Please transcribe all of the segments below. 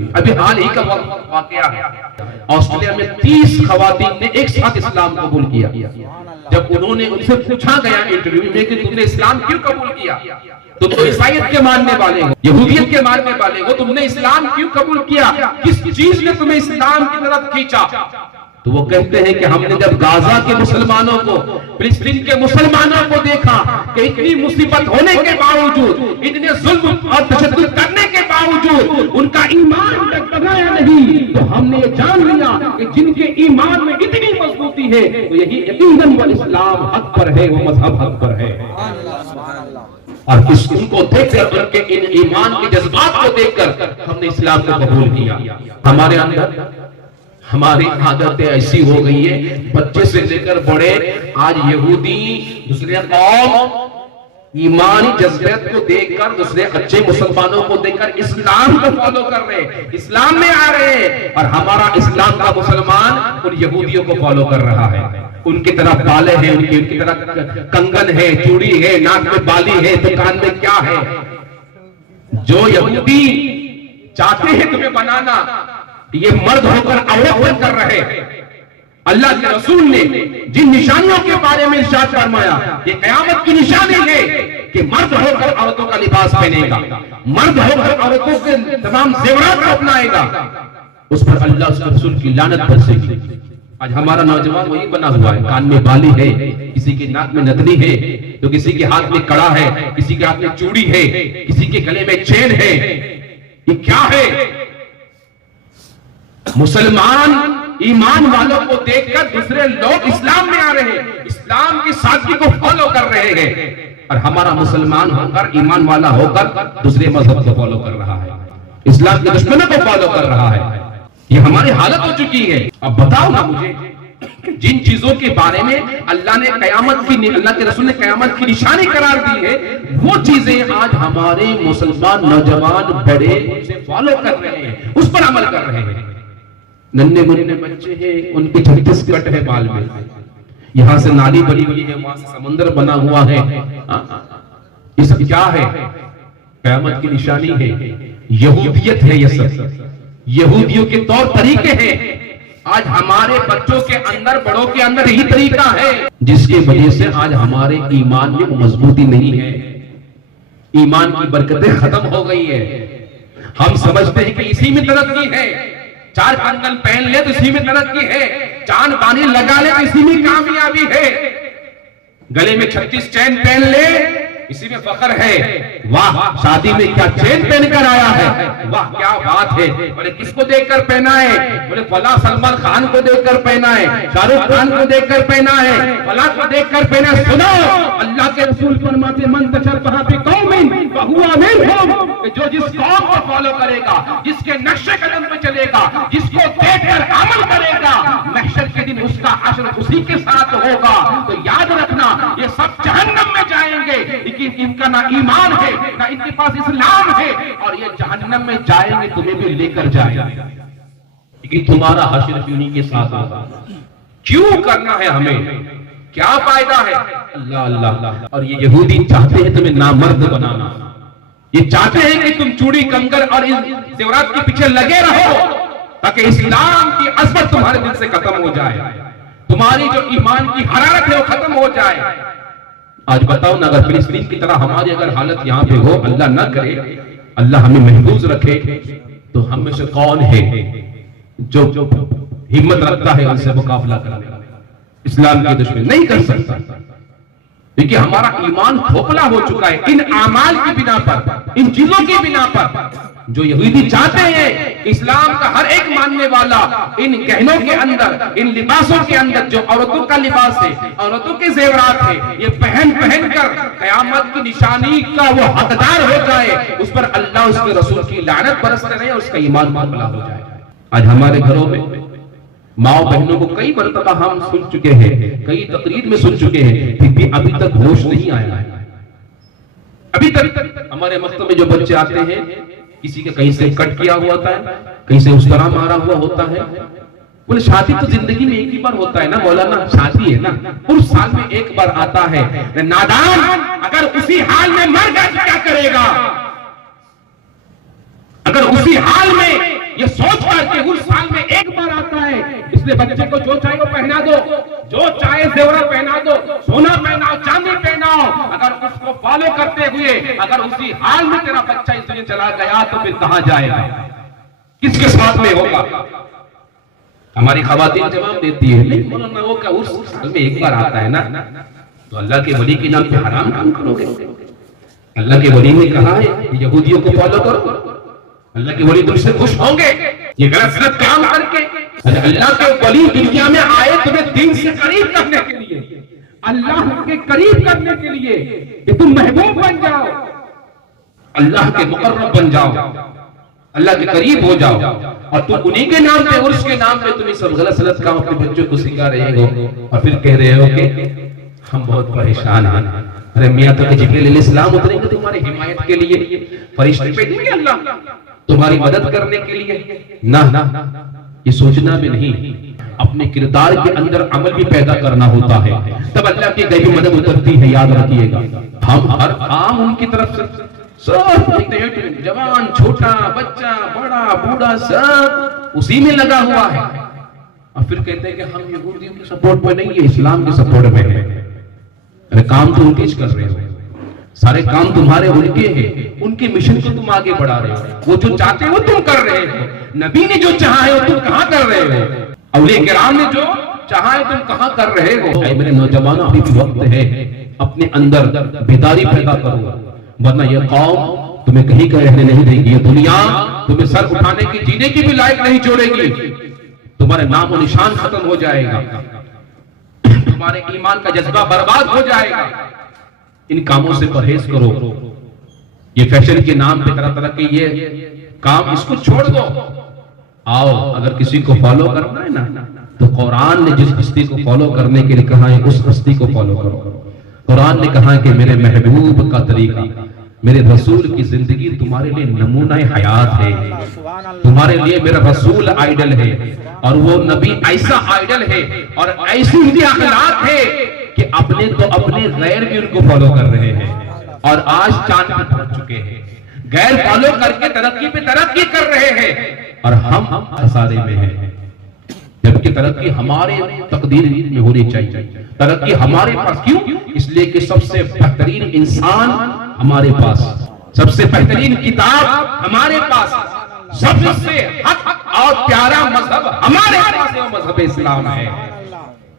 ہوئی. ابھی حال ہی کا واقعہ ہے، آسٹریلیا میں 30 خواتین نے ایک ساتھ اسلام قبول کیا. جب انہوں نے ان سے پوچھا گیا انٹرویو میں کہ تم نے اسلام کیوں قبول کیا، تم تو عیسائیت کے ماننے والے ہو، یہودیت کے ماننے والے ہو، تم نے اسلام کیوں قبول کیا، کس چیز نے تمہیں اسلام کی طرف کھینچا؟ تو وہ کہتے ہیں کہ ہم نے جب غزہ کے مسلمانوں کو، فلسطین کے مسلمانوں کو دیکھا کہ اتنی مصیبت ہونے کے باوجود، اتنے ظلم اور تشدد کرنے کے باوجود ان کا ایمان ڈگمگایا نہیں، تو ہم نے یہ جان لیا کہ جن کے ایمان میں اتنی مضبوطی ہے تو یہی یقیناً وہ اسلام حق پر ہے، وہ مذہب حق پر ہے. اور ان کو دیکھ کر، ان کے ان ایمان کے جذبات کو دیکھ کر ہم نے اسلام کو قبول کیا. ہمارے اندر ہماری عادت ایسی ہو گئی ہے، بچے سے لے کر بڑے، آج یہودی دوسرے قوم ایمانی جذبات کو دیکھ کر، دوسرے اچھے مسلمانوں کو دیکھ کر اسلام کو فالو کر رہے ہیں، اسلام میں آ رہے ہیں، اور ہمارا اسلام کا مسلمان ان یہودیوں کو فالو کر رہا ہے. ان کی طرح بالے ہیں، ان کی طرح کنگن ہے، چوڑی ہے، ناک میں بالی ہے، تو کان میں کیا ہے. جو یہودی چاہتے ہیں تمہیں بنانا، یہ مرد ہو کر عورت کر رہے ہیں. اللہ کے رسول نے جن نشانیوں کے بارے میں ارشاد فرمایا، یہ قیامت کی نشانی ہے کہ مرد ہو کر عورتوں کا لباس پہنے گا، مرد ہو کر عورتوں کے تمام زیورات کو اپنائے گا، اس پر اللہ اس کے رسول کی لعنت برسے گی. آج ہمارا نوجوان وہی بنا ہوا ہے، کان میں بالی ہے، کسی کے ناک میں نتنی ہے، تو کسی کے ہاتھ میں کڑا ہے، کسی کے ہاتھ میں چوڑی ہے، کسی کے گلے میں چین ہے. یہ کیا ہے؟ مسلمان ایمان والوں کو دیکھ کر دوسرے لوگ اسلام میں آ رہے ہیں، اسلام کی سادگی کو فالو کر رہے ہیں، اور ہمارا مسلمان ہو کر، ایمان والا ہو کر دوسرے مذہب کو فالو کر رہا ہے، اسلام کے دشمنوں کو فالو کر رہا ہے. یہ ہماری حالت ہو چکی ہے. اب بتاؤ نا مجھے، جن چیزوں کے بارے میں اللہ نے قیامت کی، اللہ کے رسول نے قیامت کی نشانی قرار دی ہے، وہ چیزیں آج ہمارے مسلمان نوجوان بڑے اسے فالو کر رہے ہیں، اس پر عمل کر رہے ہیں. ننھے منھے بچے ہیں، ان کی 36 کٹ ہے بال میں، یہاں سے نالی بنی ہوئی ہے، وہاں سے سمندر بنا ہوا ہے. یہ سب کیا ہے؟ قیامت کی نشانی ہے، یہودیت ہے. یہ سب یہودیوں کے طور طریقے ہیں. آج ہمارے بچوں کے اندر، بڑوں کے اندر یہی طریقہ ہے، جس کی وجہ سے آج ہمارے ایمان میں مضبوطی نہیں ہے، ایمان کی برکتیں ختم ہو گئی ہیں. ہم سمجھتے ہیں کہ اسی میں ترقی ہے، 4 کنگن پہن لے تو اسی میں ترقی ہے، چاند پانی لگا لے تو اسی میں کامیابی ہے، گلے میں 36 چین پہن لے اسی میں فخر ہے. واہ، شادی میں کیا چین پہن کر آیا ہے، واہ کیا بات ہے. بولے کس کو دیکھ کر پہنا ہے؟ بولے فلاں سلمان خان کو دیکھ کر پہنا ہے، شاہ رخ خان کو دیکھ کر پہنا ہے، فلاں کو دیکھ کر پہنا ہے. سنو، اللہ کے رسول فرماتے من تشبہ بقوم فہو منہم، کہ جو جس قوم کو فالو کرے گا، جس کے نقش قدم پہ چلے گا، جس کو دیکھ کر عمل کرے گا، محشر کے دن اس کا حشر اسی کے ساتھ ہوگا. تو یاد رکھنا، یہ سب جہنم میں جائیں گے، لیکن ان کا نہ ایمان ہے، نہ ان کے پاس اسلام ہے، اور یہ جہنم میں جائیں گے، تمہیں بھی لے کر جائیں گے، لیکن تمہارا حشر انہی کے ساتھ ہوگا. کیوں کرنا ہے ہمیں؟ کیا فائدہ ہے؟ اللہ اللہ. اور یہ یہودی چاہتے ہیں تمہیں نامرد بنانا، یہ چاہتے ہیں کہ تم چوڑی کنگر اور زیورات کے پیچھے لگے رہو، تاکہ اسلام کی عظمت تمہارے دل سے ختم ہو جائے، تمہاری جو ایمان کی حرارت ہے وہ ختم ہو جائے. آج بتاؤ نا، اگر فلسطین کی طرح ہماری اگر حالت یہاں پہ ہو، اللہ نہ کرے، اللہ ہمیں محفوظ رکھے، تو ہم میں سے کون ہے جو ہمت رکھتا ہے ان سے مقابلہ کرنے کا؟ اسلام کے دشمن نہیں کر سکتا، کیونکہ ہمارا ایمان کھوکھلا ہو چکا ہے ان اعمال کی بنا پر، ان چیزوں کی بنا پر. جو یہودی چاہتے ہیں کہ اسلام کا ہر ایک ماننے والا ان گہنوں کے اندر، ان لباسوں کے اندر، جو عورتوں کا لباس ہے، عورتوں کے زیورات ہے، یہ پہن کر قیامت کی نشانی کا وہ حقدار ہو جائے، اس پر اللہ اس کے رسول کی لعنت برستے رہے اور اس کا ایمان کھوکھلا ہو جائے. آج ہمارے گھروں میں ماں بہنوں کو کئی مرتبہ ہم سن چکے ہیں، کئی تقریر میں سن چکے ہیں، پھر بھی ابھی تک ہوش نہیں آیا ہے. ابھی تک ہمارے مکتب میں جو بچے آتے ہیں، کسی کے کہیں سے کٹ کیا ہوا ہوتا ہے، کہیں سے اس طرح مارا ہوا ہوتا ہے. بولے شادی تو زندگی میں ایک ہی بار ہوتا ہے نا مولانا، شادی ہے نا، پورے سال میں ایک بار آتا ہے. نادان، اگر اسی حال میں مر گیا تو کیا کرے گا؟ اگر اسی حال میں بچے کو جو چاہے وہ پہنا دو، جو چاہے زیورات پہنا دو، سونا پہناؤ، چاندی پہناؤ، اگر اس کو فالو کرتے ہوئے اگر اسی حال میں تیرا بچہ اس دنیا چلا گیا تو پھر کہاں جائے گا، کس کے ساتھ میں ہوگا؟ ہماری خواتین جواب دیتی ہے نہیں مولانا وہ کا عرس سال میں ایک بار آتا ہے نا، تو اللہ کے ولی کے نام پہ حرام کام کرو گے؟ اللہ کے ولی نے کہا ہے یہودیوں کو فالو کرو، اللہ کے ولی تم سے خوش ہوں گے یہ غلط کام کر کے؟ اللہ کے ولی دنیا میں آئے تمہیں دین سے قریب کرنے کے لیے، اللہ کے قریب کرنے کے لیے کہ تم محبوب بن جاؤ، اللہ کے مقرب بن جاؤ، اللہ کے قریب ہو جاؤ، اور تم انہی کے نام پہ عرس کے نام پہ تمہیں سب غلط کام اپنے بچوں کو سکھا رہے ہو، اور پھر کہہ رہے ہو کہ ہم بہت پریشان ہیں۔ ارے میاں تو کہ جبریل علیہ السلام اتریں گے تمہاری حمایت کے لیے، فرشتے بھیجیں گے اللہ تمہاری مدد کرنے کے لیے؟ نہ یہ سوچنا بھی نہیں، اپنے کردار کے اندر عمل بھی پیدا کرنا ہوتا ہے، تب اللہ کی غیبی مدد اترتی ہے، یاد رکھیے گا۔ ہم ہر کام ان کی طرف سے سب جوان چھوٹا بچہ بڑا بوڑھا سب اسی میں لگا ہوا ہے، اور پھر کہتے ہیں کہ ہم یہودیوں کے سپورٹ میں نہیں، یہ اسلام کے سپورٹ میں ہے۔ ارے کام تو ان کے کر رہے ہو، سارے کام تمہارے ان کے ہیں، ان کے مشن کو تم آگے بڑھا رہے ہو، وہ جو چاہتے ہیں وہ تم کر رہے ہو، نبی نے جو چاہا ہے وہ تم کہاں کر رہے ہو، اولیاء کرام نے جو چاہا ہے تم کہاں کر رہے ہو؟ اے میرے نوجوانوں ابھی بھی وقت ہے، اپنے اندر بیداری پیدا کرو، ورنہ یہ قوم تمہیں کہیں کا رہنے نہیں دے گی، یہ دنیا تمہیں سر اٹھانے کی جینے کی بھی لائق نہیں چھوڑے گی، تمہارے نام و نشان ختم ہو جائے گا، تمہارے ایمان کا جذبہ برباد ہو جائے گا۔ ان کاموں سے پرہیز کرو، یہ فیشن کے نام پہ طرح طرح کے یہ کام اس کو چھوڑ دو۔ آؤ اگر کسی کو فالو کرنا ہے نا تو قرآن نے جس ہستی کو فالو کرنے کے لیے کہا ہے اس ہستی کو فالو کرو۔ قرآن نے کہا کہ میرے محبوب کا طریقہ، میرے رسول کی زندگی تمہارے لیے نمونہ حیات ہے، تمہارے لیے میرا رسول آئیڈل ہے، اور وہ نبی ایسا آئیڈل ہے اور ایسی ان کی اخلاق ہے کہ اپنے تو اپنے غیر بھی ان کو فالو کر رہے ہیں، اور آج چاند پہ پہنچ چکے ہیں، غیر فالو کر کے ترقی پہ ترقی کر رہے ہیں، اور ہم خسارے میں ہیں، جبکہ ترقی ہمارے تقدیر میں ہونی چاہیے، ترقی ہمارے پاس، کیوں؟ اس لیے کہ سب سے بہترین انسان ہمارے پاس، سب سے بہترین کتاب ہمارے پاس، سب سے حق اور پیارا مذہب ہمارے پاس ہے، وہ مذہب اسلام ہے،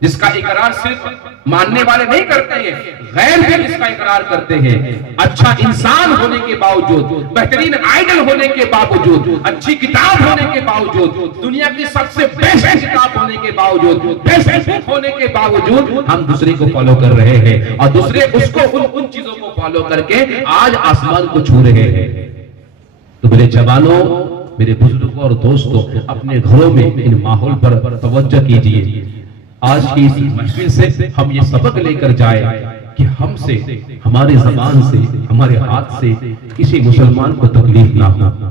جس کا اقرار صرف ماننے والے نہیں کرتے ہیں، غیر بھی اس کا اقرار کرتے ہیں۔ اچھا انسان ہونے کے باوجود، بہترین آئیڈل ہونے کے باوجود، اچھی کتاب ہونے کے باوجود، دنیا کی سب سے بیسٹ کتاب ہونے کے باوجود، بیسٹ ہونے کے باوجود ہم دوسرے کو فالو کر رہے ہیں، اور دوسرے اس کو ان چیزوں کو فالو کر کے آج آسمان کو چھو رہے ہیں۔ تو میرے جوانوں، میرے بزرگوں اور دوستوں، اپنے گھروں میں ان ماحول پر توجہ کیجئے۔ آج کی اس محفل سے ہم یہ سبق لے کر جائے کہ ہم سے، ہمارے زبان سے، ہمارے ہاتھ سے کسی مسلمان کو تکلیف نہ ہو۔